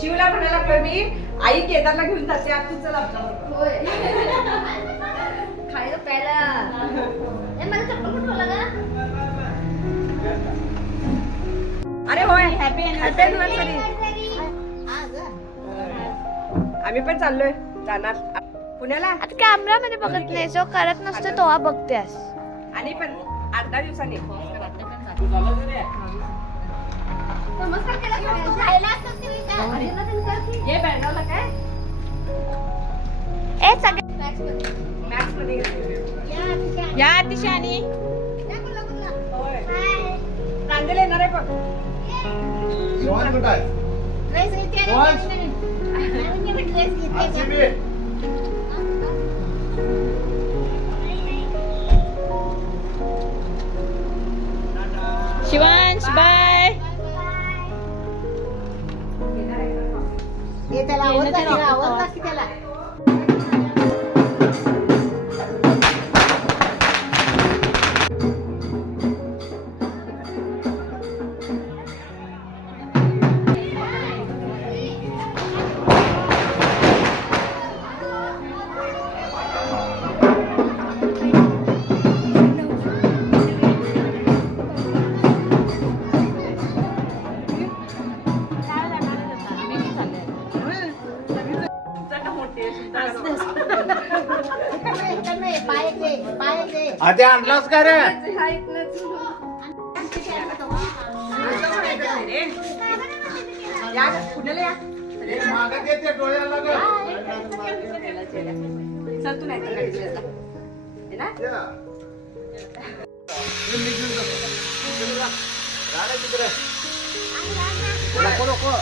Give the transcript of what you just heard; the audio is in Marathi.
शिवला म्हणायला लागलो मी आई केदारला घेऊन जाते आज तू चल आपल्याबरोबर खायला प्यायला मला चप्पल कुठं लागा. अरे होय हॅपी अॅनिव्हर्सरी. आम्ही पण चाललोय जाणार पुण्याला. आता कॅमेरामध्ये बघत नाही जो करत नसतो तो बघतेस. आणि पण 8-10 दिवसांनी नमस्कार केला जायला असतं हे बेळगावला काय ए सगळे मॅक्स मध्ये या अतिशानी कांदेला येणार आहे बघ. शिवांश बाय. त्याला आवडला की त्याला आता आणलास का रे? पुण्याला या मागं येते डोळ्याला ग. चल तू नाही तर गाडी घेऊन जा. हे ना राडा तिकडे. नको नको.